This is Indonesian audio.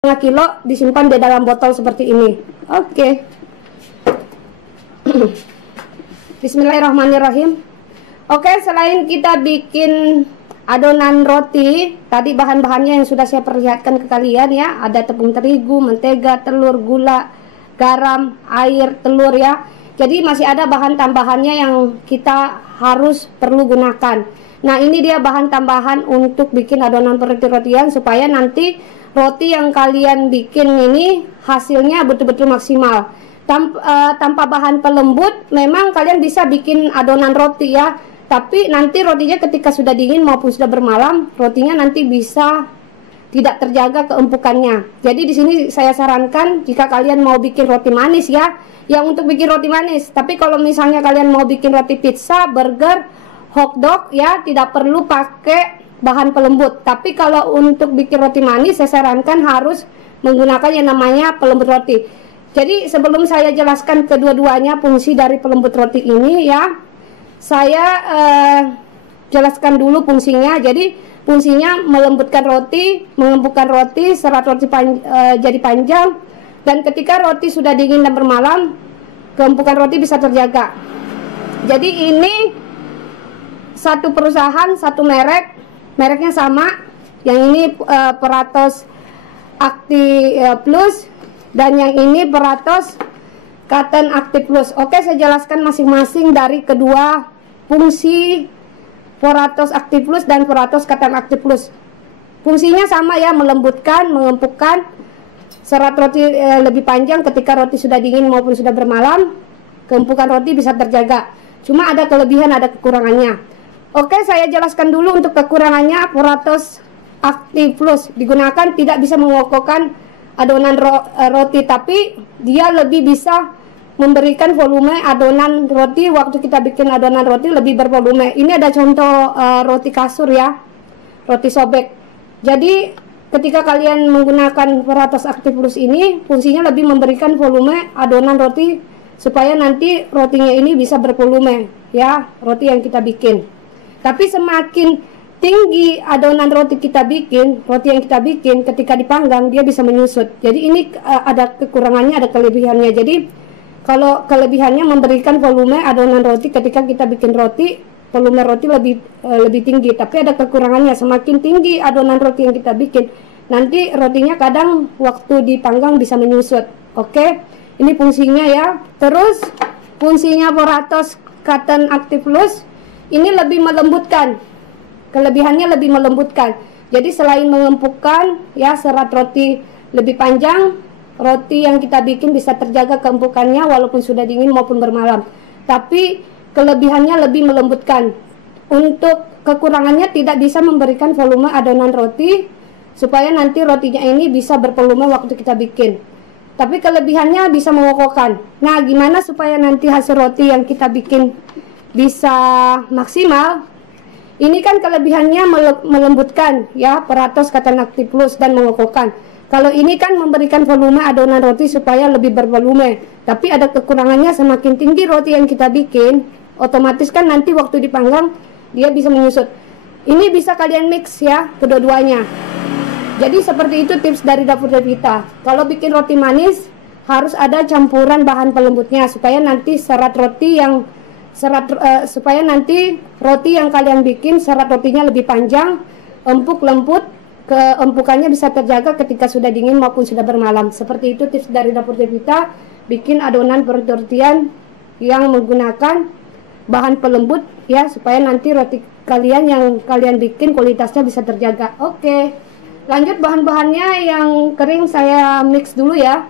kilo disimpan di dalam botol seperti ini. Oke. Bismillahirrahmanirrahim. Oke, selain kita bikin adonan roti, tadi bahan-bahannya yang sudah saya perlihatkan ke kalian ya, ada tepung terigu, mentega, telur, gula, garam, air, telur ya. Jadi masih ada bahan tambahannya yang kita harus perlu gunakan. Nah, ini dia bahan tambahan untuk bikin adonan roti-rotian supaya nanti roti yang kalian bikin ini hasilnya betul-betul maksimal. Tanpa bahan pelembut memang kalian bisa bikin adonan roti ya, tapi nanti rotinya ketika sudah dingin maupun sudah bermalam, rotinya nanti bisa tidak terjaga keempukannya. Jadi di sini saya sarankan jika kalian mau bikin roti manis ya, yang untuk bikin roti manis. Tapi kalau misalnya kalian mau bikin roti pizza, burger, hotdog ya, tidak perlu pakai bahan pelembut. Tapi kalau untuk bikin roti manis, saya sarankan harus menggunakan yang namanya pelembut roti. Jadi sebelum saya jelaskan kedua-duanya fungsi dari pelembut roti ini ya, saya jelaskan dulu fungsinya. Jadi fungsinya melembutkan roti, mengempukkan roti, serat roti jadi panjang, dan ketika roti sudah dingin dan bermalam, keempukan roti bisa terjaga. Jadi ini satu perusahaan, satu merek, mereknya sama. Yang ini Peratos Acti Plus, dan yang ini Peratos Cotton Active Plus. Oke, saya jelaskan masing-masing dari kedua fungsi Peratos Active Plus dan Peratos Cotton Active Plus. Fungsinya sama ya, melembutkan, mengempukkan, serat roti lebih panjang ketika roti sudah dingin maupun sudah bermalam, keempukan roti bisa terjaga. Cuma ada kelebihan, ada kekurangannya. Oke, saya jelaskan dulu untuk kekurangannya. Peratos Active Plus digunakan tidak bisa mengokohkan adonan roti, tapi dia lebih bisa memberikan volume adonan roti. Waktu kita bikin adonan roti lebih bervolume. Ini ada contoh roti kasur ya, roti sobek. Jadi ketika kalian menggunakan Peratos Active Plus ini, fungsinya lebih memberikan volume adonan roti supaya nanti rotinya ini bisa bervolume ya, roti yang kita bikin. Tapi semakin tinggi adonan roti kita bikin, roti yang kita bikin ketika dipanggang dia bisa menyusut. Jadi ini ada kekurangannya, ada kelebihannya. Jadi kalau kelebihannya memberikan volume adonan roti ketika kita bikin roti, volume roti lebih tinggi. Tapi ada kekurangannya, semakin tinggi adonan roti yang kita bikin, nanti rotinya kadang waktu dipanggang bisa menyusut. Oke, ini fungsinya ya. Terus fungsinya Peratos Cotton Active Plus ini lebih melembutkan. Kelebihannya lebih melembutkan. Jadi selain mengempukkan ya, serat roti lebih panjang, roti yang kita bikin bisa terjaga keempukannya walaupun sudah dingin maupun bermalam. Tapi kelebihannya lebih melembutkan. Untuk kekurangannya tidak bisa memberikan volume adonan roti supaya nanti rotinya ini bisa bervolume waktu kita bikin. Tapi kelebihannya bisa mengokohkan. Nah, gimana supaya nanti hasil roti yang kita bikin bisa maksimal? Ini kan kelebihannya melembutkan ya, Peratos Cotton Active Plus, dan mengokohkan. Kalau ini kan memberikan volume adonan roti supaya lebih bervolume. Tapi ada kekurangannya, semakin tinggi roti yang kita bikin, otomatis kan nanti waktu dipanggang dia bisa menyusut. Ini bisa kalian mix ya, kedua-duanya. Jadi seperti itu tips dari Dapur Devita. Kalau bikin roti manis harus ada campuran bahan pelembutnya supaya nanti supaya nanti roti yang kalian bikin serat rotinya lebih panjang, empuk, lembut, keempukannya bisa terjaga ketika sudah dingin maupun sudah bermalam. Seperti itu tips dari Dapur Devita bikin adonan roti-rotian yang menggunakan bahan pelembut ya, supaya nanti roti kalian yang kalian bikin kualitasnya bisa terjaga. Oke, lanjut bahan-bahannya yang kering saya mix dulu ya.